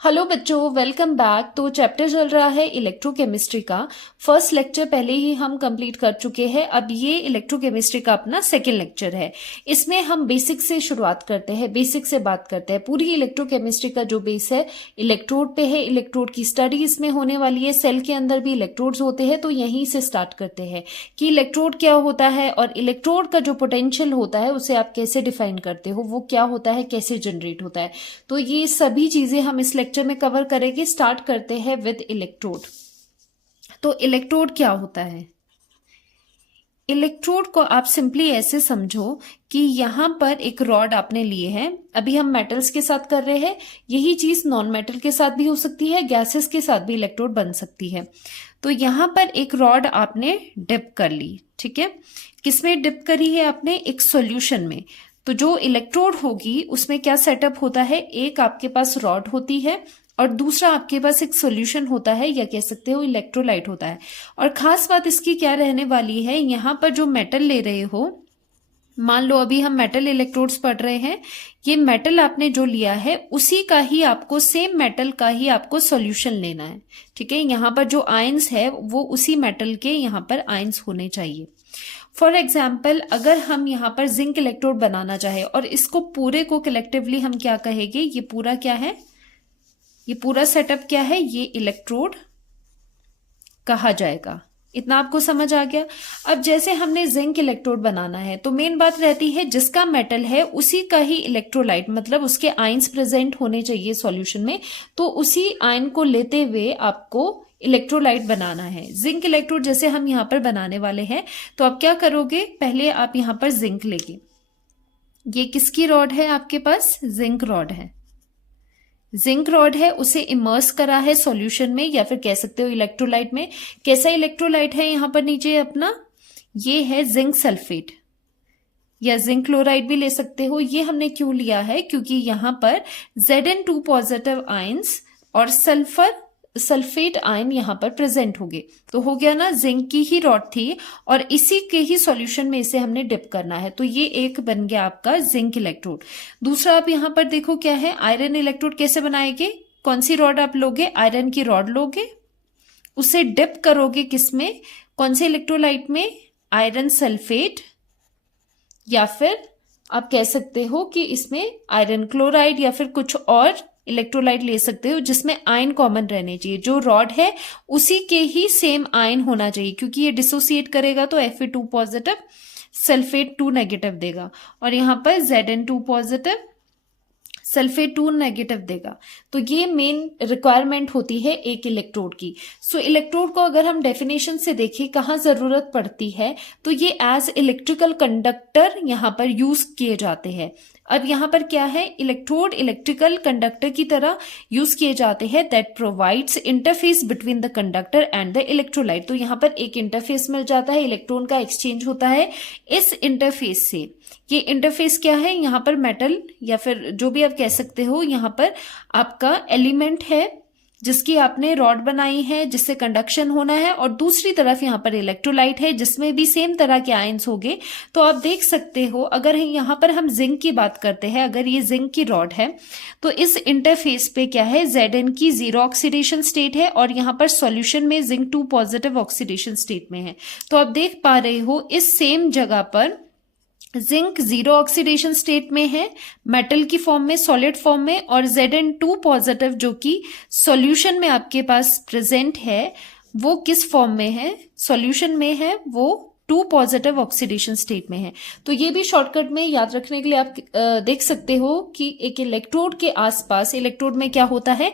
Hello बच्चों, welcome back. तो chapter चल रहा है इलेक्ट्रोकेमिस्ट्री का। फर्स्ट लेक्चर पहले ही हम कंप्लीट कर चुके हैं। अब ये इलेक्ट्रोकेमिस्ट्री का अपना सेकंड लेक्चर है। इसमें हम बेसिक से शुरुआत करते हैं, बेसिक से बात करते हैं। पूरी इलेक्ट्रोकेमिस्ट्री का जो बेस है इलेक्ट्रोड पे है। इलेक्ट्रोड की स्टडी इसमें होने वाली है। सेल के अंदर भी इलेक्ट्रोड्स होते हैं, तो यहीं से स्टार्ट करते हैं कि इलेक्ट्रोड क्या होता है और इलेक्ट्रोड का जो पोटेंशियल होता है उसे आप कैसे डिफाइन करते हो, वो क्या होता है, कैसे जनरेट होता है। तो ये सभी चीजें हम इस लेक्चर में कवर करेंगे। स्टार्ट करते हैं विद इलेक्ट्रोड। तो इलेक्ट्रोड क्या होता है? इलेक्ट्रोड को आप सिंपली ऐसे समझो कि यहां पर एक रॉड आपने लिए है। अभी हम मेटल्स के साथ कर रहे हैं, यही चीज नॉन मेटल के साथ भी हो सकती है, गैसेस के साथ भी इलेक्ट्रोड बन सकती है। तो यहां पर एक रॉड आपने डिप कर ली, ठीक है। किसमें डिप करी है आपने? एक सॉल्यूशन में। तो जो इलेक्ट्रोड होगी उसमें क्या सेटअप होता है? एक आपके पास रॉड होती है और दूसरा आपके पास एक सॉल्यूशन होता है, या कह सकते हो इलेक्ट्रोलाइट होता है। और खास बात इसकी क्या रहने वाली है, यहां पर जो मेटल ले रहे हो, मान लो अभी हम मेटल इलेक्ट्रोड्स पढ़ रहे हैं, ये मेटल आपने जो लिया है उसी का ही आपको, सेम मेटल का ही आपको सॉल्यूशन लेना है, ठीक है। यहां पर जो आयंस है वो उसी मेटल के यहां पर आयंस होने चाहिए। फॉर एग्जाम्पल, अगर हम यहाँ पर जिंक इलेक्ट्रोड बनाना चाहे और इसको पूरे को कलेक्टिवली हम क्या कहेंगे? ये पूरा क्या है? ये पूरा सेटअप क्या है? ये इलेक्ट्रोड कहा जाएगा। इतना आपको समझ आ गया। अब जैसे हमने जिंक इलेक्ट्रोड बनाना है तो मेन बात रहती है जिसका मेटल है उसी का ही इलेक्ट्रोलाइट, मतलब उसके आयंस प्रेजेंट होने चाहिए सॉल्यूशन में। तो उसी आयन को लेते हुए आपको इलेक्ट्रोलाइट बनाना है। जिंक इलेक्ट्रोड जैसे हम यहां पर बनाने वाले हैं, तो आप क्या करोगे? पहले आप यहां पर जिंक लेंगे। ये किसकी रॉड है आपके पास? जिंक रॉड है। जिंक रॉड है, उसे इमर्स करा है सॉल्यूशन में, या फिर कह सकते हो इलेक्ट्रोलाइट में। कैसा इलेक्ट्रोलाइट है यहां पर नीचे अपना? ये है जिंक सल्फेट, या जिंक क्लोराइड भी ले सकते हो। ये हमने क्यों लिया है? क्योंकि यहां पर Zn2 पॉजिटिव आयंस और सल्फेट आयन यहां पर प्रेजेंट हो गए। तो हो गया ना, जिंक की ही रॉड थी और इसी के ही सॉल्यूशन में इसे हमने डिप करना है। तो ये एक बन गया आपका जिंक इलेक्ट्रोड। दूसरा आप यहां पर देखो क्या है, आयरन इलेक्ट्रोड कैसे बनाएंगे? कौन सी रॉड आप लोगे? आयरन की रॉड लोगे, उसे डिप करोगे किसमें? कौन से इलेक्ट्रोलाइट में? आयरन सल्फेट, या फिर आप कह सकते हो कि इसमें आयरन क्लोराइड या फिर कुछ और इलेक्ट्रोलाइट ले सकते हो जिसमें आयन कॉमन रहने चाहिए। जो रॉड है उसी के ही सेम आयन होना चाहिए, क्योंकि ये डिसोसिएट करेगा तो Fe2 पॉजिटिव सल्फेट 2 नेगेटिव देगा, और यहां पर Zn2 पॉजिटिव सल्फेट 2 नेगेटिव देगा। तो ये मेन रिक्वायरमेंट होती है एक इलेक्ट्रोड की। सो इलेक्ट्रोड को अगर हम डेफिनेशन से देखें कहाँ जरूरत पड़ती है, तो ये एज इलेक्ट्रिकल कंडक्टर यहां पर यूज किए जाते हैं। अब यहां पर क्या है, इलेक्ट्रोड इलेक्ट्रिकल कंडक्टर की तरह यूज किए जाते हैं that provides interface between the conductor and the electrolyte. तो यहां पर एक इंटरफेस मिल जाता है, इलेक्ट्रॉन का एक्सचेंज होता है इस इंटरफेस से। ये इंटरफेस क्या है? यहां पर मेटल या फिर जो भी आप कह सकते हो, यहां पर आपका एलिमेंट है जिसकी आपने रॉड बनाई है जिससे कंडक्शन होना है, और दूसरी तरफ यहां पर इलेक्ट्रोलाइट है जिसमें भी सेम तरह के आयंस होंगे। तो आप देख सकते हो, अगर यहां पर हम जिंक की बात करते हैं, अगर ये जिंक की रॉड है तो इस इंटरफेस पे क्या है? Zn की जीरो ऑक्सीडेशन स्टेट है और यहां पर सॉल्यूशन में जिंक 2 पॉजिटिव ऑक्सीडेशन स्टेट में है। तो आप देख पा रहे हो इस सेम जगह पर जिंक जीरो ऑक्सीडेशन स्टेट में है मेटल की फॉर्म में, सॉलिड फॉर्म में, और Zn2 पॉजिटिव जो कि सॉल्यूशन में आपके पास प्रेजेंट है, वो किस फॉर्म में है? सॉल्यूशन में है, वो 2 पॉजिटिव ऑक्सीडेशन स्टेट में है। तो ये भी शॉर्टकट में याद रखने के लिए आप देख सकते हो कि एक इलेक्ट्रोड के आसपास, इलेक्ट्रोड में क्या होता है,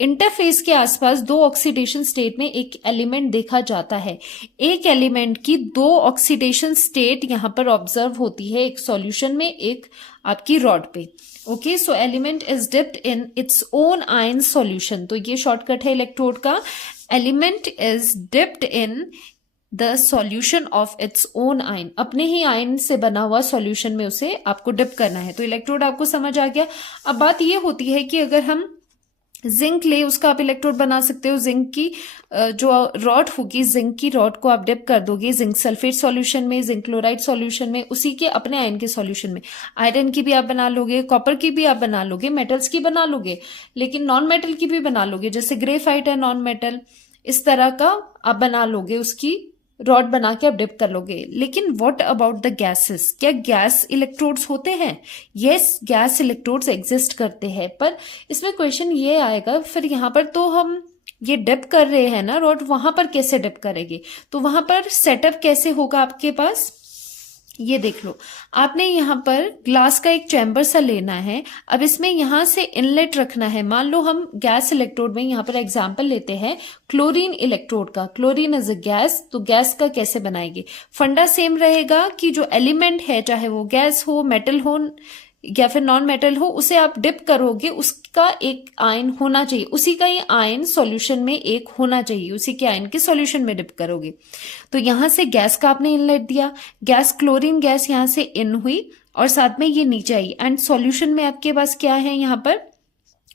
इंटरफेस के आसपास 2 ऑक्सीडेशन स्टेट में एक एलिमेंट देखा जाता है। एक एलिमेंट की 2 ऑक्सीडेशन स्टेट यहां पर ऑब्जर्व होती है, एक सॉल्यूशन में, एक आपकी रॉड पे। Okay, so element is dipped in its own ion solution. तो ये शॉर्टकट है इलेक्ट्रोड का, element is dipped in the solution of its own ion. अपने ही आयन से बना हुआ सॉल्यूशन में उसे आपको डिप करना है। तो इलेक्ट्रोड आपको समझ आ गया। अब बात ये होती है कि अगर हम जिंक ले, उसका आप इलेक्ट्रोड बना सकते हो। जिंक की जो रॉड होगी, जिंक की रॉड को आप डिप कर दोगे जिंक सल्फेट सॉल्यूशन में, जिंक क्लोराइड सॉल्यूशन में, उसी के अपने आयन के सॉल्यूशन में। आयरन की भी आप बना लोगे, कॉपर की भी आप बना लोगे, मेटल्स की बना लोगे, लेकिन नॉन मेटल की भी बना लोगे, जैसे ग्रेफाइट है नॉन मेटल, इस तरह का आप बना लोगे, उसकी रॉड बना के आप डिप कर लोगे। लेकिन व्हाट अबाउट द गैसेस, क्या गैस इलेक्ट्रोड्स होते हैं? यस, गैस इलेक्ट्रोड्स एग्जिस्ट करते हैं, पर इसमें क्वेश्चन ये आएगा फिर यहाँ पर, तो हम ये डिप कर रहे हैं ना रॉड, वहां पर कैसे डिप करेंगे? तो वहां पर सेटअप कैसे होगा आपके पास? ये देख लो, आपने यहाँ पर ग्लास का एक चैम्बर सा लेना है। अब इसमें यहां से इनलेट रखना है। मान लो हम गैस इलेक्ट्रोड में यहाँ पर एग्जांपल लेते हैं क्लोरीन इलेक्ट्रोड का। क्लोरीन एज अ गैस, तो गैस का कैसे बनाएंगे? फंडा सेम रहेगा कि जो एलिमेंट है, चाहे वो गैस हो, मेटल हो या फिर नॉन मेटल हो, उसे आप डिप करोगे, उसका एक आयन होना चाहिए, उसी का ही आयन सॉल्यूशन में एक होना चाहिए, उसी के आयन के सॉल्यूशन में डिप करोगे। तो यहां से गैस का आपने इनलेट दिया, गैस क्लोरीन गैस यहां से इन हुई और साथ में ये नीचे आई, एंड सॉल्यूशन में आपके पास क्या है? यहाँ पर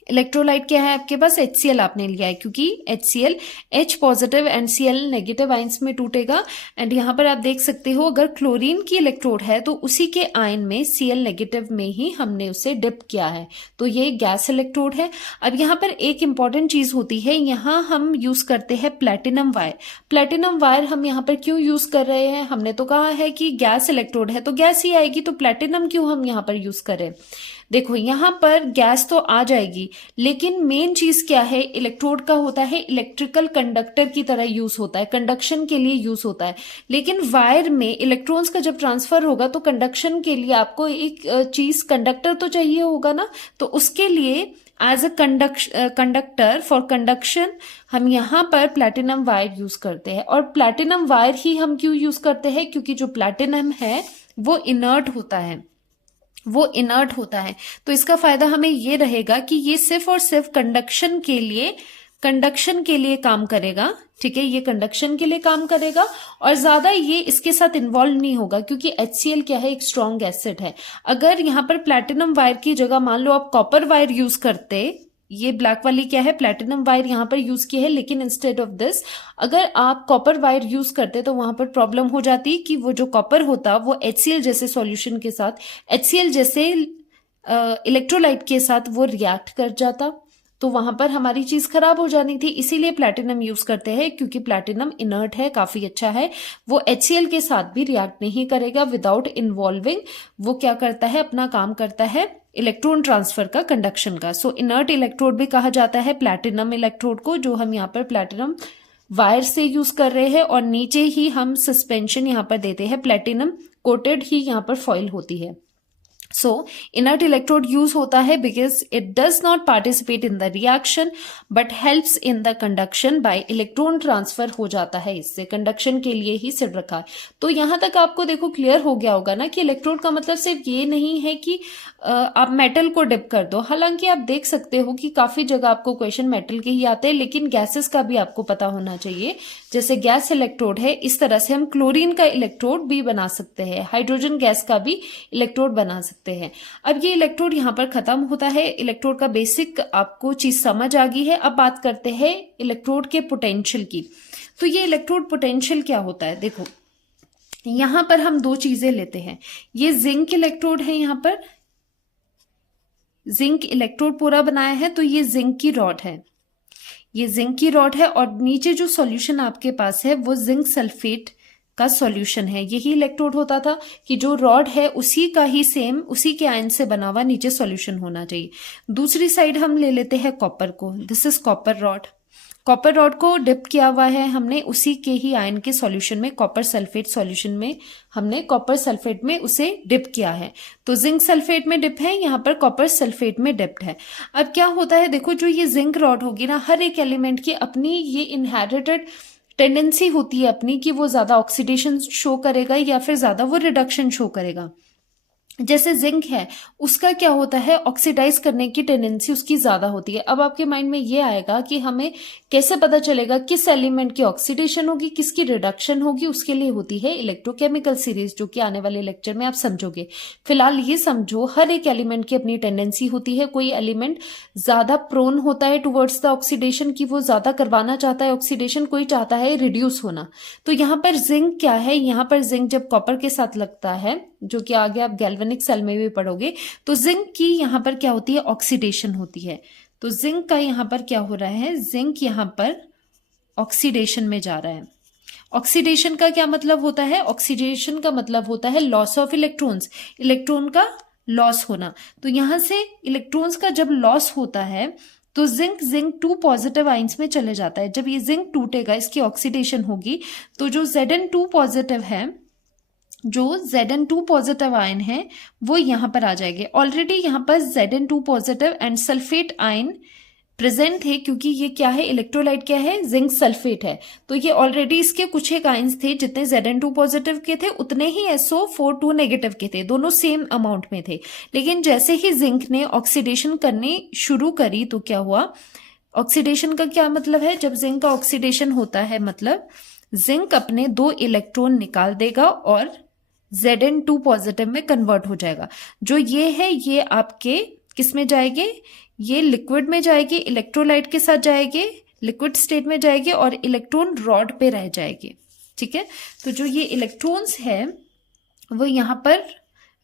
इलेक्ट्रोलाइट क्या है आपके पास? HCl आपने लिया है, क्योंकि HCl H positive and Cl negative ions में टूटेगा। एंड यहाँ पर आप देख सकते हो, अगर क्लोरीन की इलेक्ट्रोड है तो उसी के आयन में Cl नेगेटिव में ही हमने उसे डिप किया है, तो ये गैस इलेक्ट्रोड है। अब यहाँ पर एक इंपॉर्टेंट चीज होती है, यहाँ हम यूज करते हैं प्लेटिनम वायर। प्लेटिनम वायर हम यहाँ पर क्यों यूज कर रहे हैं? हमने तो कहा है कि गैस इलेक्ट्रोड है तो गैस ही आएगी, तो प्लेटिनम क्यों हम यहाँ पर यूज करें? देखो, यहां पर गैस तो आ जाएगी, लेकिन मेन चीज क्या है? इलेक्ट्रोड का होता है इलेक्ट्रिकल कंडक्टर की तरह यूज होता है, कंडक्शन के लिए यूज होता है। लेकिन वायर में इलेक्ट्रॉन्स का जब ट्रांसफर होगा तो कंडक्शन के लिए आपको एक चीज, कंडक्टर तो चाहिए होगा ना, तो उसके लिए as a conductor for conduction हम यहाँ पर प्लैटिनम वायर यूज करते हैं। और प्लैटिनम वायर ही हम क्यों यूज करते हैं? क्योंकि जो प्लैटिनम है वो इनर्ट होता है, वो इनर्ट होता है। तो इसका फायदा हमें ये रहेगा कि ये सिर्फ और सिर्फ कंडक्शन के लिए काम करेगा। ठीक है, ये कंडक्शन के लिए काम करेगा और ज्यादा ये इसके साथ इन्वॉल्व नहीं होगा, क्योंकि HCl क्या है? एक स्ट्रॉन्ग एसिड है। अगर यहां पर प्लैटिनम वायर की जगह मान लो आप कॉपर वायर यूज करते, ये ब्लैक वाली क्या है? प्लैटिनम वायर यहां पर यूज की है, लेकिन इंस्टेड ऑफ दिस अगर आप कॉपर वायर यूज करते तो वहां पर प्रॉब्लम हो जाती कि वो जो कॉपर होता वो HCl जैसे सॉल्यूशन के साथ, HCl जैसे इलेक्ट्रोलाइट के साथ वो रिएक्ट कर जाता, तो वहां पर हमारी चीज खराब हो जानी थी। इसीलिए प्लैटिनम यूज करते हैं, क्योंकि प्लैटिनम इनर्ट है, काफी अच्छा है, वो HCl के साथ भी रिएक्ट नहीं करेगा विदाउट इन्वॉल्विंग। वो क्या करता है? अपना काम करता है इलेक्ट्रॉन ट्रांसफर का, कंडक्शन का। सो इनर्ट इलेक्ट्रोड भी कहा जाता है प्लैटिनम इलेक्ट्रोड को, जो हम यहाँ पर प्लैटिनम वायर से यूज कर रहे हैं। और नीचे ही हम सस्पेंशन यहाँ पर देते हैं, प्लैटिनम कोटेड ही यहाँ पर फॉइल होती है। So, inert electrode यूज होता है because it does not participate in the reaction but helps in the conduction by electron transfer हो जाता है, इससे कंडक्शन के लिए ही सिर्फ रखा है। तो यहां तक आपको देखो क्लियर हो गया होगा ना कि इलेक्ट्रोड का मतलब सिर्फ ये नहीं है कि आप मेटल को डिप कर दो। हालांकि आप देख सकते हो कि काफी जगह आपको क्वेश्चन मेटल के ही आते हैं, लेकिन गैसेस का भी आपको पता होना चाहिए। जैसे गैस इलेक्ट्रोड है, इस तरह से हम क्लोरीन का इलेक्ट्रोड भी बना सकते हैं, हाइड्रोजन गैस का भी इलेक्ट्रोड बना सकते हैं। अब ये इलेक्ट्रोड यहाँ पर खत्म होता है। इलेक्ट्रोड का बेसिक आपको चीज समझ आ गई है। अब बात करते हैं इलेक्ट्रोड के पोटेंशियल की। तो ये इलेक्ट्रोड पोटेंशियल क्या होता है? देखो, यहां पर हम दो चीजें लेते हैं। ये जिंक इलेक्ट्रोड है, यहां पर जिंक इलेक्ट्रोड पूरा बनाया है, तो ये जिंक की रॉड है, ये जिंक की रॉड है। और नीचे जो सॉल्यूशन आपके पास है वो जिंक सल्फेट का सॉल्यूशन है। यही इलेक्ट्रोड होता था कि जो रॉड है उसी का ही सेम, उसी के आयन से बना हुआ नीचे सॉल्यूशन होना चाहिए। दूसरी साइड हम ले लेते हैं कॉपर को। This is copper rod. Copper rod को डिप किया हुआ है हमने उसी के ही आयन के सॉल्यूशन में, कॉपर सल्फेट सॉल्यूशन में हमने कॉपर सल्फेट में उसे डिप किया है। तो जिंक सल्फेट में डिप है, यहाँ पर कॉपर सल्फेट में डिप्ड है। अब क्या होता है? देखो, जो ये जिंक रॉड होगी ना, हर एक एलिमेंट की अपनी ये इनहेरिटेड टेंडेंसी होती है अपनी, कि वो ज्यादा ऑक्सीडेशन शो करेगा या फिर ज्यादा वो रिडक्शन शो करेगा। जैसे जिंक है उसका क्या होता है, ऑक्सीडाइज करने की टेंडेंसी उसकी ज्यादा होती है। अब आपके माइंड में ये आएगा कि हमें कैसे पता चलेगा किस एलिमेंट की ऑक्सीडेशन होगी, किसकी रिडक्शन होगी। उसके लिए होती है इलेक्ट्रोकेमिकल सीरीज, जो कि आने वाले लेक्चर में आप समझोगे। फिलहाल ये समझो हर एक एलिमेंट की अपनी टेंडेंसी होती है। कोई एलिमेंट ज्यादा प्रोन होता है टुवर्ड्स द ऑक्सीडेशन, की वो ज्यादा करवाना चाहता है ऑक्सीडेशन, कोई चाहता है रिड्यूस होना। तो यहाँ पर जिंक क्या है, यहाँ पर जिंक जब कॉपर के साथ लगता है, जो कि आगे आप गैल्वेनिक सेल में भी पढ़ोगे, तो जिंक की यहाँ पर क्या होती है, ऑक्सीडेशन होती है। तो जिंक का यहाँ पर क्या हो रहा है, जिंक यहाँ पर ऑक्सीडेशन में जा रहा है। ऑक्सीडेशन का क्या मतलब होता है, ऑक्सीडेशन का मतलब होता है लॉस ऑफ इलेक्ट्रॉन्स, इलेक्ट्रॉन का लॉस होना। तो यहां से इलेक्ट्रॉन्स का जब लॉस होता है तो जिंक 2 पॉजिटिव आइंस में चले जाता है। जब ये जिंक टूटेगा, इसकी ऑक्सीडेशन होगी, तो जो Zn2 पॉजिटिव है, जो Zn2 पॉजिटिव आयन है वो यहां पर आ जाएंगे। ऑलरेडी यहां पर Zn2 positive and sulphate ion present है, क्योंकि ये क्या है, इलेक्ट्रोलाइट क्या है, जिंक सल्फेट है। तो ये ऑलरेडी इसके कुछ एक आयंस थे, जितने Zn2 पॉजिटिव के थे उतने ही SO42 नेगेटिव के थे, दोनों सेम अमाउंट में थे। लेकिन जैसे ही जिंक ने ऑक्सीडेशन करनी शुरू करी तो क्या हुआ, ऑक्सीडेशन का क्या मतलब है, जब जिंक का ऑक्सीडेशन होता है मतलब जिंक अपने 2 इलेक्ट्रॉन निकाल देगा और Zn2 पॉजिटिव में कन्वर्ट हो जाएगा। जो ये है ये आपके किस में जाएंगे, ये लिक्विड में जाएगी, इलेक्ट्रोलाइट के साथ जाएंगे, लिक्विड स्टेट में जाएंगे और इलेक्ट्रॉन रॉड पे रह जाएंगे। ठीक है, तो जो ये इलेक्ट्रॉन्स है वो यहाँ पर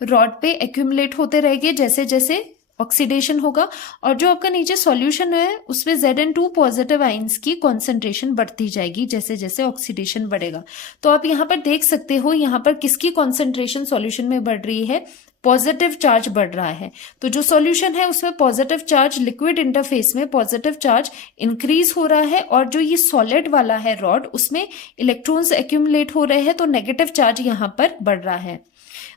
रॉड पे एक्यूमुलेट होते रहेंगे जैसे जैसे ऑक्सीडेशन होगा। और जो आपका नीचे सॉल्यूशन है उसमें Zn2 पॉजिटिव आइंस की कॉन्सेंट्रेशन बढ़ती जाएगी जैसे जैसे ऑक्सीडेशन बढ़ेगा। तो आप यहाँ पर देख सकते हो, यहाँ पर किसकी कॉन्सेंट्रेशन सॉल्यूशन में बढ़ रही है, पॉजिटिव चार्ज बढ़ रहा है। तो जो सॉल्यूशन है उसमें पॉजिटिव चार्ज, लिक्विड इंटरफेस में पॉजिटिव चार्ज इंक्रीज हो रहा है, और जो ये सॉलिड वाला है रॉड उसमें इलेक्ट्रॉन्स एक्यूमुलेट हो रहे हैं, तो नेगेटिव चार्ज यहाँ पर बढ़ रहा है।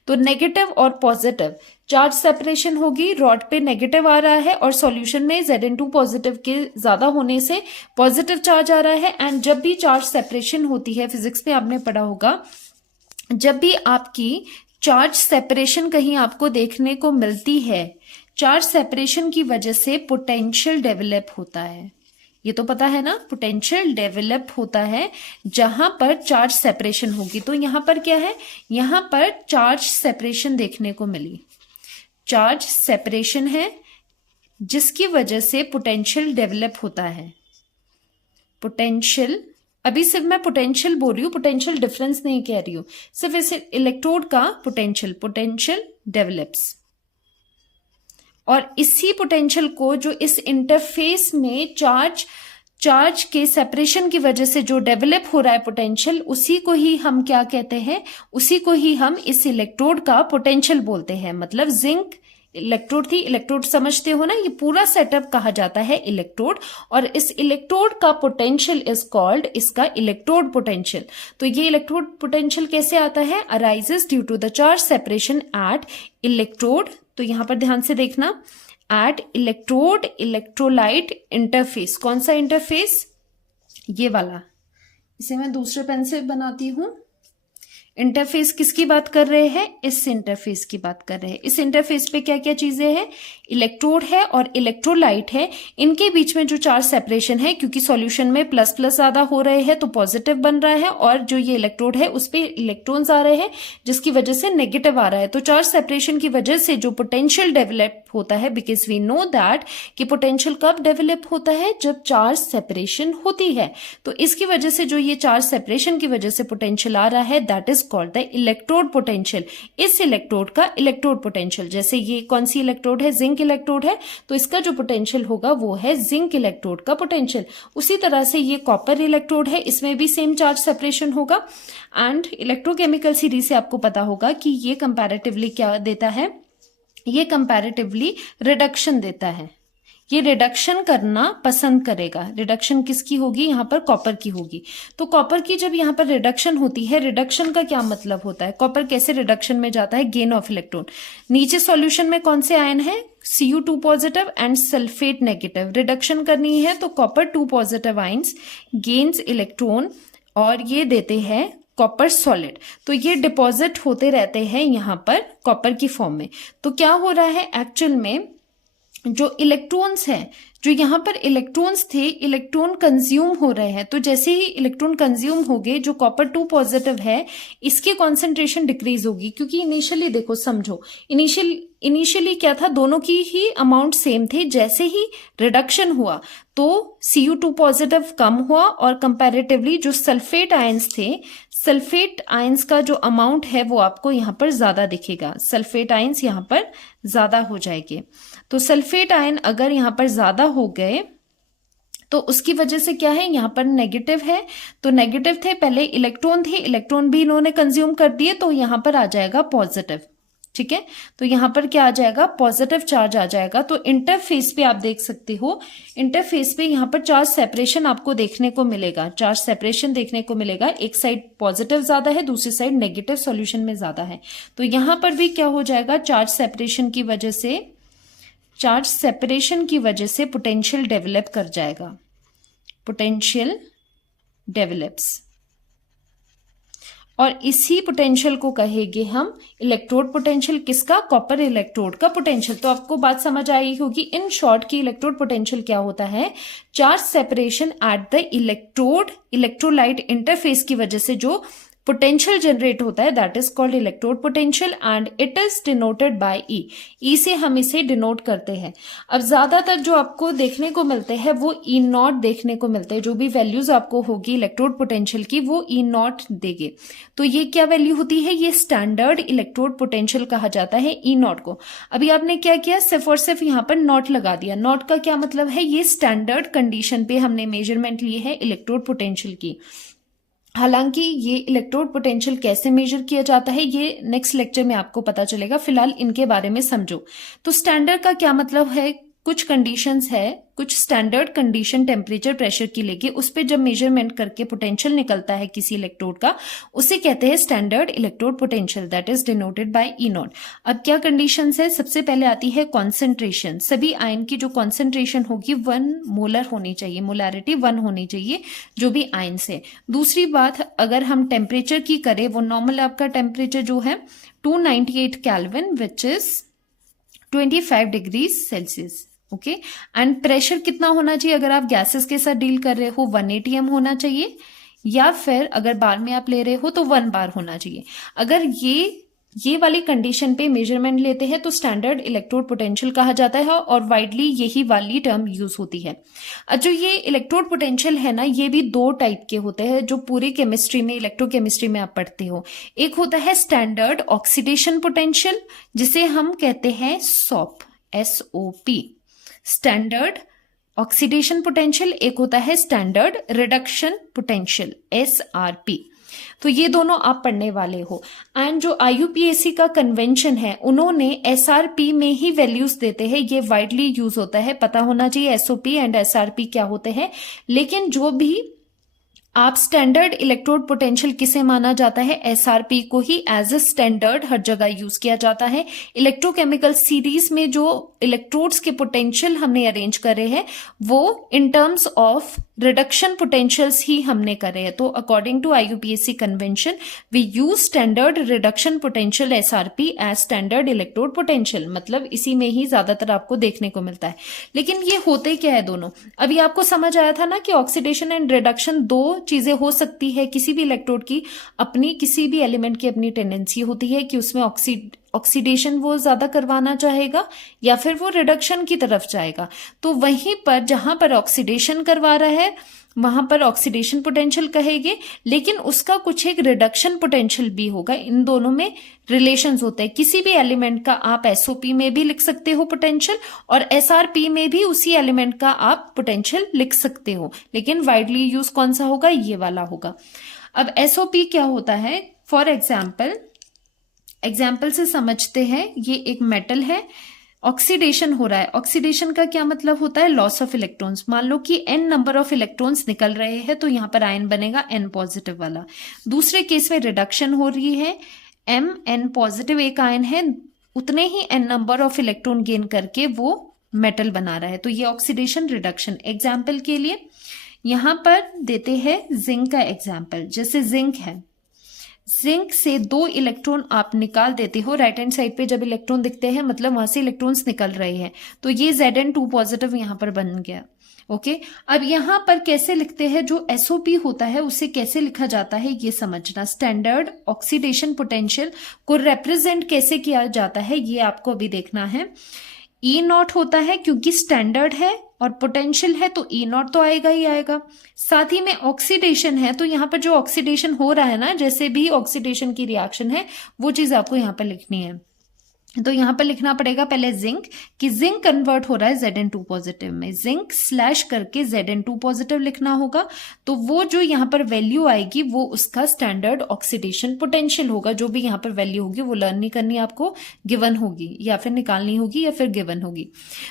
तो नेगेटिव और पॉजिटिव चार्ज सेपरेशन होगी, रॉड पे नेगेटिव आ रहा है और सॉल्यूशन में Zn2 पॉजिटिव के ज्यादा होने से पॉजिटिव चार्ज आ रहा है। एंड जब भी चार्ज सेपरेशन होती है, फिजिक्स में आपने पढ़ा होगा, जब भी आपकी चार्ज सेपरेशन कहीं आपको देखने को मिलती है, चार्ज सेपरेशन की वजह से पोटेंशियल डेवलप होता है। ये तो पता है ना, पोटेंशियल डेवलप होता है जहां पर चार्ज सेपरेशन होगी। तो यहां पर क्या है, यहां पर चार्ज सेपरेशन देखने को मिली, चार्ज सेपरेशन है जिसकी वजह से पोटेंशियल डेवलप होता है। पोटेंशियल, अभी सिर्फ मैं पोटेंशियल बोल रही हूं, पोटेंशियल डिफरेंस नहीं कह रही हूं, सिर्फ इस इलेक्ट्रोड का पोटेंशियल डेवलप्स। और इसी पोटेंशियल को जो इस इंटरफेस में चार्ज के सेपरेशन की वजह से जो डेवलप हो रहा है पोटेंशियल, उसी को ही हम क्या कहते हैं, उसी को ही हम इस इलेक्ट्रोड का पोटेंशियल बोलते हैं। मतलब जिंक इलेक्ट्रोड थी, इलेक्ट्रोड समझते हो ना, ये पूरा सेटअप कहा जाता है इलेक्ट्रोड, और इस इलेक्ट्रोड का पोटेंशियल इज कॉल्ड, इसका इलेक्ट्रोड पोटेंशियल। तो ये इलेक्ट्रोड पोटेंशियल कैसे आता है, arises due to the charge separation at electrode. तो यहां पर ध्यान से देखना, एट इलेक्ट्रोड इलेक्ट्रोलाइट इंटरफेस। कौन सा इंटरफेस, ये वाला, इसे मैं दूसरे पेन से बनाती हूं। इंटरफेस किसकी बात कर रहे हैं, इस इंटरफेस की बात कर रहे हैं। इस इंटरफेस पे क्या क्या चीजें हैं, इलेक्ट्रोड है और इलेक्ट्रोलाइट है, इनके बीच में जो चार्ज सेपरेशन है, क्योंकि सॉल्यूशन में प्लस प्लस ज्यादा हो रहे हैं तो पॉजिटिव बन रहा है, और जो ये इलेक्ट्रोड है उस पे इलेक्ट्रॉन्स आ रहे हैं जिसकी वजह से नेगेटिव आ रहा है। तो चार्ज सेपरेशन की वजह से जो पोटेंशियल डेवलप होता है, बिकॉज वी नो दैट कि पोटेंशियल कब डेवलप होता है, जब चार्ज सेपरेशन होती है। तो इसकी वजह से जो ये चार्ज सेपरेशन की वजह से पोटेंशियल आ रहा है, that is called the electrode potential. इस इलेक्ट्रोड का इलेक्ट्रोड पोटेंशियल, जैसे ये कौन सी इलेक्ट्रोड है, जिंक इलेक्ट्रोड है, तो इसका जो पोटेंशियल होगा वो है जिंक इलेक्ट्रोड का पोटेंशियल। उसी तरह से ये कॉपर इलेक्ट्रोड है, इसमें भी सेम चार्ज सेपरेशन होगा। एंड इलेक्ट्रोकेमिकल सीरीज से आपको पता होगा कि ये कंपैरेटिवली क्या देता है, ये कंपैरेटिवली रिडक्शन देता है। ये रिडक्शन करना पसंद करेगा। रिडक्शन किसकी होगी, यहाँ पर कॉपर की होगी। तो कॉपर की जब यहाँ पर रिडक्शन होती है, रिडक्शन का क्या मतलब होता है, कॉपर कैसे रिडक्शन में जाता है, गेन ऑफ इलेक्ट्रॉन। नीचे सॉल्यूशन में कौन से आयन है, Cu2 positive and sulphate negative. Reduction करनी है तो copper 2 positive ions gains electron और ये देते हैं कॉपर सॉलिड। तो ये डिपॉजिट होते रहते हैं यहाँ पर कॉपर की फॉर्म में। तो क्या हो रहा है एक्चुअल में, जो इलेक्ट्रॉन्स हैं, जो यहाँ पर इलेक्ट्रॉन्स थे, इलेक्ट्रॉन कंज्यूम हो रहे हैं। तो जैसे ही इलेक्ट्रॉन कंज्यूम हो गए, जो कॉपर 2 पॉजिटिव है इसकी कॉन्सेंट्रेशन डिक्रीज होगी, क्योंकि इनिशियली देखो समझो, इनिशियली क्या था, दोनों की ही अमाउंट सेम थे। जैसे ही रिडक्शन हुआ तो Cu2 पॉजिटिव कम हुआ और कंपैरेटिवली जो सल्फेट आयंस थे, सल्फेट आयंस का जो अमाउंट है वो आपको यहाँ पर ज्यादा दिखेगा। सल्फेट आयंस यहाँ पर ज्यादा हो जाएंगे। तो सल्फेट आयन अगर यहाँ पर ज्यादा हो गए तो उसकी वजह से क्या है, यहाँ पर नेगेटिव है। तो नेगेटिव थे, पहले इलेक्ट्रॉन थे, इलेक्ट्रॉन भी इन्होंने कंज्यूम कर दिए, तो यहाँ पर आ जाएगा पॉजिटिव। ठीक है, तो यहाँ पर क्या आ जाएगा, पॉजिटिव चार्ज आ जाएगा। तो इंटरफेस पे आप देख सकते हो, इंटरफेस पे यहाँ पर चार्ज सेपरेशन आपको देखने को मिलेगा, चार्ज सेपरेशन देखने को मिलेगा। एक साइड पॉजिटिव ज्यादा है, दूसरी साइड नेगेटिव सॉल्यूशन में ज्यादा है। तो यहाँ पर भी क्या हो जाएगा, चार्ज सेपरेशन की वजह से पोटेंशियल डेवलप कर जाएगा, पोटेंशियल डेवलप्स। और इसी पोटेंशियल को कहेंगे हम इलेक्ट्रोड पोटेंशियल। किसका, कॉपर इलेक्ट्रोड का पोटेंशियल। तो आपको बात समझ आई होगी इन शॉर्ट की इलेक्ट्रोड पोटेंशियल क्या होता है, charge separation at the electrolyte interface की वजह से जो पोटेंशियल जनरेट होता है, that is called electrode potential and it is denoted by E. E से हम इसे डिनोट करते हैं। अब ज्यादातर जो आपको देखने को मिलते हैं वो ई नॉट देखने को मिलते हैं। जो भी वैल्यूज आपको होगी इलेक्ट्रोड पोटेंशियल की वो ई नॉट देंगे। तो ये क्या वैल्यू होती है, ये स्टैंडर्ड इलेक्ट्रोड पोटेंशियल कहा जाता है ई नॉट को। अभी आपने क्या किया, सिर्फ और सिर्फ यहाँ पर नॉट लगा दिया। नॉट का क्या मतलब है, ये स्टैंडर्ड कंडीशन पे हमने मेजरमेंट ली है इलेक्ट्रोड पोटेंशियल की। हालांकि ये इलेक्ट्रोड पोटेंशियल कैसे मेजर किया जाता है ये नेक्स्ट लेक्चर में आपको पता चलेगा, फिलहाल इनके बारे में समझो। तो स्टैंडर्ड का क्या मतलब है, कुछ कंडीशंस है, कुछ स्टैंडर्ड कंडीशन टेम्परेचर प्रेशर की लेके उस पे जब मेजरमेंट करके पोटेंशियल निकलता है किसी इलेक्ट्रोड का, उसे कहते हैं standard electrode potential, that is denoted by E not. अब क्या कंडीशंस है, सबसे पहले आती है कॉन्सेंट्रेशन। सभी आयन की जो कॉन्सेंट्रेशन होगी 1 मोलर होनी चाहिए, मोलारिटी 1 होनी चाहिए जो भी आयन से। दूसरी बात, अगर हम टेम्परेचर की करें, वो नॉर्मल आपका टेम्परेचर जो है 298 kelvin which is 25 degree Celsius. Okay, and pressure कितना होना चाहिए, अगर आप गैसेस के साथ डील कर रहे हो 1 atm होना चाहिए, या फिर अगर बार में आप ले रहे हो तो 1 बार होना चाहिए। अगर ये वाली कंडीशन पे मेजरमेंट लेते हैं तो स्टैंडर्ड इलेक्ट्रोड पोटेंशियल कहा जाता है और वाइडली यही वाली टर्म यूज होती है। अब जो ये इलेक्ट्रोड पोटेंशियल है ना, ये भी 2 टाइप के होते हैं जो पूरी केमिस्ट्री में, इलेक्ट्रोकेमिस्ट्री में आप पढ़ते हो। एक होता है स्टैंडर्ड ऑक्सीडेशन पोटेंशियल, जिसे हम कहते हैं SOP, SOP, standard oxidation potential. एक होता है स्टैंडर्ड रिडक्शन पोटेंशियल, SRP। तो ये दोनों आप पढ़ने वाले हो। एंड जो IUPAC का कन्वेंशन है, उन्होंने SRP में ही वैल्यूज देते हैं, ये वाइडली यूज होता है। पता होना चाहिए SOP एंड SRP क्या होते हैं। लेकिन जो भी आप स्टैंडर्ड इलेक्ट्रोड पोटेंशियल किसे माना जाता है, SRP को ही एज ए स्टैंडर्ड हर जगह यूज किया जाता है। इलेक्ट्रोकेमिकल सीरीज में जो इलेक्ट्रोड्स के पोटेंशियल हमने अरेंज करे हैं वो in terms of reduction potentials ही हमने करे हैं। तो according to IUPAC convention we use standard reduction potential SRP as standard electrode potential, मतलब इसी में ही ज्यादातर आपको देखने को मिलता है। लेकिन ये होते क्या है दोनों, अभी आपको समझ आया था ना कि ऑक्सीडेशन एंड रिडक्शन 2 चीजें हो सकती है। किसी भी इलेक्ट्रोड की अपनी, किसी भी एलिमेंट की अपनी टेंडेंसी होती है कि उसमें ऑक्सीडेशन वो ज्यादा करवाना चाहेगा या फिर वो रिडक्शन की तरफ जाएगा। तो वहीं पर जहां पर ऑक्सीडेशन करवा रहा है वहां पर ऑक्सीडेशन पोटेंशियल कहेंगे, लेकिन उसका कुछ एक रिडक्शन पोटेंशियल भी होगा। इन दोनों में रिलेशंस होते हैं। किसी भी एलिमेंट का आप SOP में भी लिख सकते हो पोटेंशियल, और SRP में भी उसी एलिमेंट का आप पोटेंशियल लिख सकते हो, लेकिन वाइडली यूज कौन सा होगा, ये वाला होगा। अब SOP क्या होता है, फॉर एग्जाम्पल से समझते हैं। ये एक मेटल है, ऑक्सीडेशन हो रहा है। ऑक्सीडेशन का क्या मतलब होता है, लॉस ऑफ इलेक्ट्रॉन्स। मान लो कि n नंबर ऑफ इलेक्ट्रॉन्स निकल रहे हैं तो यहाँ पर आयन बनेगा N पॉजिटिव वाला। दूसरे केस में रिडक्शन हो रही है, N पॉजिटिव एक आयन है, उतने ही n number of electron gain करके वो मेटल बना रहा है। तो ये ऑक्सीडेशन रिडक्शन। एग्जाम्पल के लिए यहाँ पर देते हैं जिंक का एग्जाम्पल। जैसे जिंक है, जिंक से 2 इलेक्ट्रॉन आप निकाल देते हो, राइट हैंड साइड पे जब इलेक्ट्रॉन दिखते हैं मतलब वहां से इलेक्ट्रॉन्स निकल रहे हैं, तो ये Zn2 पॉजिटिव यहां पर बन गया। ओके अब यहां पर कैसे लिखते हैं, जो एसओपी होता है उसे कैसे लिखा जाता है ये समझना। स्टैंडर्ड ऑक्सीडेशन पोटेंशियल को रिप्रेजेंट कैसे किया जाता है ये आपको अभी देखना है। ई नॉट होता है क्योंकि स्टैंडर्ड है और पोटेंशियल है तो ई नॉट तो आएगा ही आएगा। साथ ही में ऑक्सीडेशन है तो यहां पर जो ऑक्सीडेशन हो रहा है ना, जैसे भी ऑक्सीडेशन की रिएक्शन है वो चीज आपको यहां पर लिखनी है। तो यहां पर लिखना पड़ेगा पहले जिंक, कि जिंक कन्वर्ट हो रहा है Zn2 पॉजिटिव में, जिंक स्लैश करके Zn2 पॉजिटिव लिखना होगा। तो वो जो यहां पर वैल्यू आएगी वो उसका स्टैंडर्ड ऑक्सीडेशन पोटेंशियल होगा। जो भी यहां पर वैल्यू होगी वो लर्न नहीं करनी आपको, गिवन होगी या फिर निकालनी होगी या फिर गिवन होगी।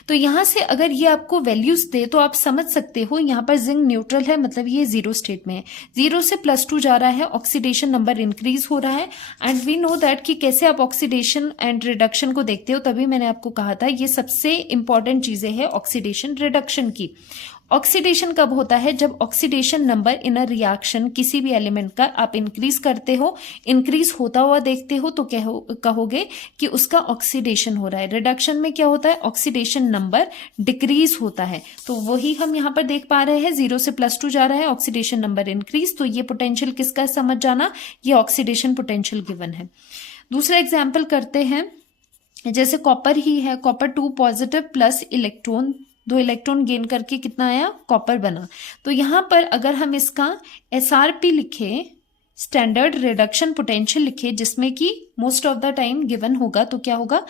तो यहां से अगर ये आपको वैल्यूज दे तो आप समझ सकते हो यहां पर जिंक न्यूट्रल है, मतलब ये 0 स्टेट में है, 0 से +2 जा रहा है, ऑक्सीडेशन नंबर इंक्रीज हो रहा है। एंड वी नो दैट कि कैसे आप ऑक्सीडेशन एंड रिडक्शन को देखते हो, तभी मैंने आपको कहा था ये सबसे इंपॉर्टेंट चीजें हैं ऑक्सीडेशन रिडक्शन की। ऑक्सीडेशन कब होता है, जब oxidation number in a reaction किसी भी एलिमेंट का आप इंक्रीज करते हो, इंक्रीज होता हुआ देखते हो तो कहोगे कि उसका ऑक्सीडेशन हो रहा है। रिडक्शन में क्या होता है, ऑक्सीडेशन नंबर डिक्रीज होता है। तो वही हम यहां पर देख पा रहे हैं, 0 से +2 जा रहा है, ऑक्सीडेशन नंबर इंक्रीज, तो ये पोटेंशियल किसका समझ जाना, ये ऑक्सीडेशन पोटेंशियल गिवन है। दूसरा एग्जाम्पल करते हैं, जैसे कॉपर ही है, copper 2 positive plus electron, 2 electron gain करके कितना आया, कॉपर बना। तो यहां पर अगर हम इसका SRP लिखे, स्टैंडर्ड रिडक्शन पोटेंशियल लिखे, जिसमें कि most of the time given होगा, तो क्या होगा,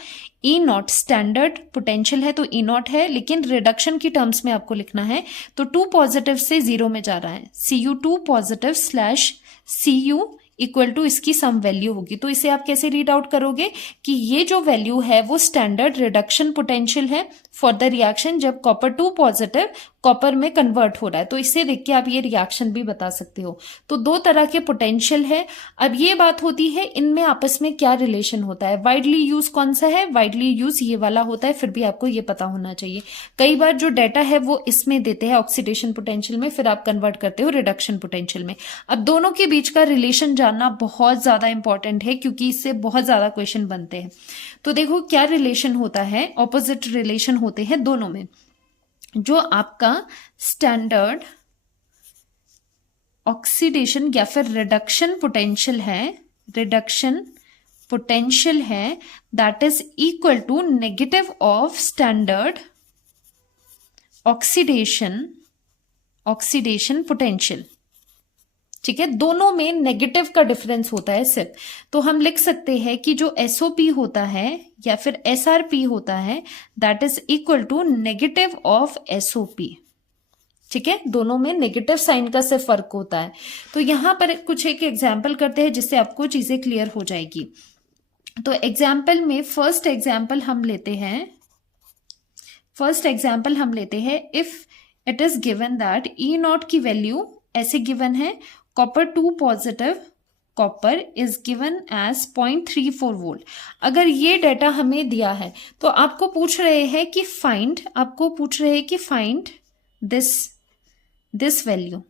ई नॉट, स्टैंडर्ड पोटेंशियल है तो ई नॉट है, लेकिन रिडक्शन की टर्म्स में आपको लिखना है तो 2 पॉजिटिव से 0 में जा रहा है, Cu2 positive slash Cu equal to इसकी सम वैल्यू होगी। तो इसे आप कैसे रीड आउट करोगे कि ये जो वैल्यू है वो स्टैंडर्ड रिडक्शन पोटेंशियल है फॉर द रिएक्शन जब कॉपर 2 पॉजिटिव कॉपर में कन्वर्ट हो रहा है। तो इससे देख के आप ये रिएक्शन भी बता सकते हो। तो 2 तरह के पोटेंशियल है। अब ये बात होती है इनमें आपस में क्या रिलेशन होता है। वाइडली यूज कौन सा है, वाइडली यूज ये वाला होता है, फिर भी आपको ये पता होना चाहिए। कई बार जो डाटा है वो इसमें देते हैं ऑक्सीडेशन पोटेंशियल में, फिर आप कन्वर्ट करते हो रिडक्शन पोटेंशियल में। अब दोनों के बीच का रिलेशन जानना बहुत ज्यादा इंपॉर्टेंट है क्योंकि इससे बहुत ज्यादा क्वेश्चन बनते हैं। तो देखो क्या रिलेशन होता है, ऑपोजिट रिलेशन होते हैं दोनों में। जो आपका स्टैंडर्ड ऑक्सीडेशन या फिर रिडक्शन पोटेंशियल है, that is equal to negative of standard oxidation potential. ठीक है, दोनों में नेगेटिव का डिफरेंस होता है सिर्फ। तो हम लिख सकते हैं कि जो एसओपी होता है या फिर एसआरपी होता है, that is equal to negative of SOP. ठीक है, दोनों में नेगेटिव साइन का सिर्फ फर्क होता है। तो यहां पर कुछ एक एग्जाम्पल करते हैं जिससे आपको चीजें क्लियर हो जाएगी। तो एग्जाम्पल में फर्स्ट एग्जाम्पल हम लेते हैं, if it is given that E naught की वैल्यू ऐसे गिवन है, copper 2 positive copper is given as 0.34 volt. अगर ये डाटा हमें दिया है तो आपको पूछ रहे हैं कि फाइंड दिस वैल्यू।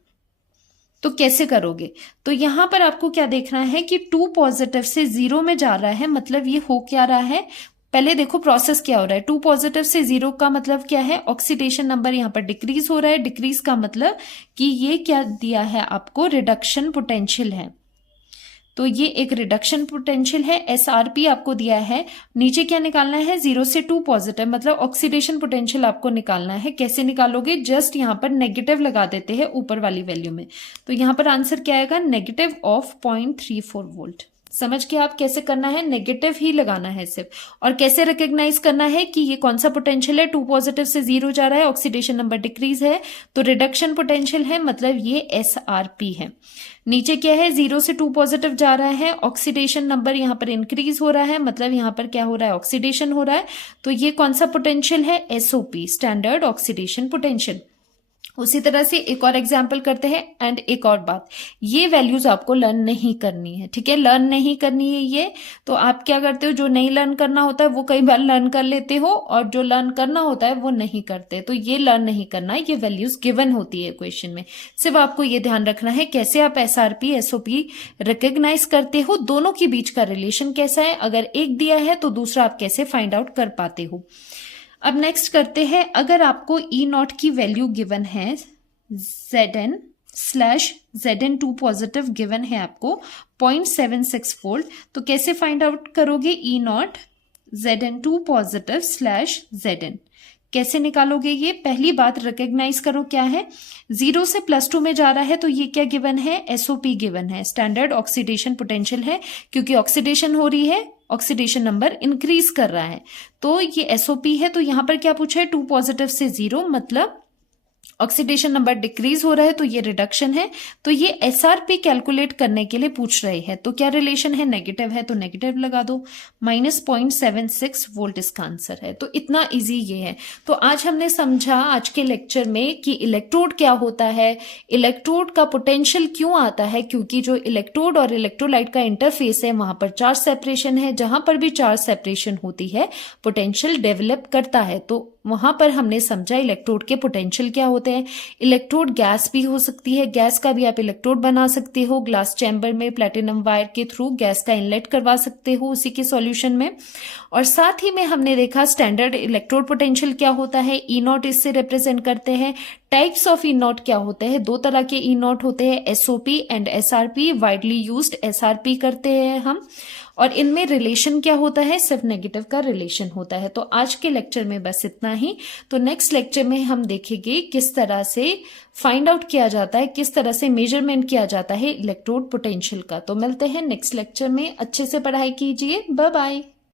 तो कैसे करोगे, तो यहां पर आपको क्या देखना है कि 2 पॉजिटिव से 0 में जा रहा है, मतलब ये हो क्या रहा है, पहले देखो प्रोसेस क्या हो रहा है। 2 पॉजिटिव से 0 का मतलब क्या है, ऑक्सीडेशन नंबर यहां पर डिक्रीज हो रहा है। डिक्रीज का मतलब कि ये क्या दिया है आपको, रिडक्शन पोटेंशियल है। तो ये एक रिडक्शन पोटेंशियल है। एसआरपी आपको दिया है, नीचे क्या निकालना है, 0 से 2 पॉजिटिव, मतलब ऑक्सीडेशन पोटेंशियल आपको निकालना है। कैसे निकालोगे, जस्ट यहां पर नेगेटिव लगा देते हैं ऊपर वाली वैल्यू में। तो यहां पर आंसर क्या आएगा, नेगेटिव ऑफ 0.34 वोल्ट। समझ के आप कैसे करना है, नेगेटिव ही लगाना है सिर्फ। और कैसे रिकॉग्नाइज करना है कि ये कौन सा पोटेंशियल है, 2 पॉजिटिव से 0 जा रहा है, ऑक्सीडेशन नंबर डिक्रीज है, तो रिडक्शन पोटेंशियल है, मतलब ये एसआरपी है। नीचे क्या है, 0 से 2 पॉजिटिव जा रहा है, ऑक्सीडेशन नंबर यहां पर इंक्रीज हो रहा है, मतलब यहां पर क्या हो रहा है, ऑक्सीडेशन हो रहा है। तो ये कौन सा पोटेंशियल है, एसओपी, स्टैंडर्ड ऑक्सीडेशन पोटेंशियल। उसी तरह से एक और एग्जाम्पल करते हैं। एंड एक और बात, ये वैल्यूज आपको लर्न नहीं करनी है, ठीक है, लर्न नहीं करनी है ये। तो आप क्या करते हो, जो नहीं लर्न करना होता है वो कई बार लर्न कर लेते हो, और जो लर्न करना होता है वो नहीं करते। तो ये लर्न नहीं करना है, ये वैल्यूज गिवन होती है क्वेश्चन में। सिर्फ आपको ये ध्यान रखना है कैसे आप SRP SOP रिकॉग्नाइज करते हो, दोनों के बीच का रिलेशन कैसा है, अगर एक दिया है तो दूसरा आप कैसे फाइंड आउट कर पाते हो। अब नेक्स्ट करते हैं, अगर आपको E0 की वैल्यू गिवन है Zn/Zn2 पॉजिटिव गिवन है आपको 0.76 वोल्ट, तो कैसे फाइंड आउट करोगे E0 Zn2 पॉजिटिव /Zn, कैसे निकालोगे ये। पहली बात रिकॉग्नाइज करो क्या है, 0 से +2 में जा रहा है तो ये क्या गिवन है, SOP गिवन है, स्टैंडर्ड ऑक्सीडेशन पोटेंशियल है, क्योंकि ऑक्सीडेशन हो रही है, ऑक्सीडेशन नंबर इंक्रीज कर रहा है, तो ये SOP है। तो यहां पर क्या पूछा है, 2 पॉजिटिव से 0, मतलब ऑक्सीडेशन नंबर डिक्रीज हो रहा है, तो ये रिडक्शन है। तो ये SRP कैलकुलेट करने के लिए पूछ रहे हैं, तो क्या रिलेशन है, नेगेटिव है, तो नेगेटिव लगा दो, -0.76 वोल्ट इसका आंसर है। तो इतना इजी ये है। तो आज हमने समझा आज के लेक्चर में कि इलेक्ट्रोड क्या होता है, इलेक्ट्रोड का पोटेंशियल क्यों आता है, क्योंकि जो इलेक्ट्रोड और इलेक्ट्रोलाइट का इंटरफेस है वहां पर चार्ज सेपरेशन है, जहां पर भी चार्ज सेपरेशन होती है पोटेंशियल डेवलप करता है। तो वहां पर हमने समझा इलेक्ट्रोड के पोटेंशियल क्या होते हैं। इलेक्ट्रोड गैस भी हो सकती है, गैस का भी आप इलेक्ट्रोड बना सकते हो, ग्लास चैम्बर में प्लैटिनम वायर के थ्रू गैस का इनलेट करवा सकते हो उसी के सॉल्यूशन में। और साथ ही में हमने देखा स्टैंडर्ड इलेक्ट्रोड पोटेंशियल क्या होता है, E0 इससे रिप्रेजेंट करते हैं। टाइप्स ऑफ E0 क्या होते हैं, 2 तरह के E0 होते हैं, SOP and SRP, widely used SRP करते हैं हम। और इनमें रिलेशन क्या होता है, सिर्फ नेगेटिव का रिलेशन होता है। तो आज के लेक्चर में बस इतना ही। तो नेक्स्ट लेक्चर में हम देखेंगे किस तरह से फाइंड आउट किया जाता है, किस तरह से मेजरमेंट किया जाता है इलेक्ट्रोड पोटेंशियल का। तो मिलते हैं नेक्स्ट लेक्चर में, अच्छे से पढ़ाई कीजिए, बाय बाय।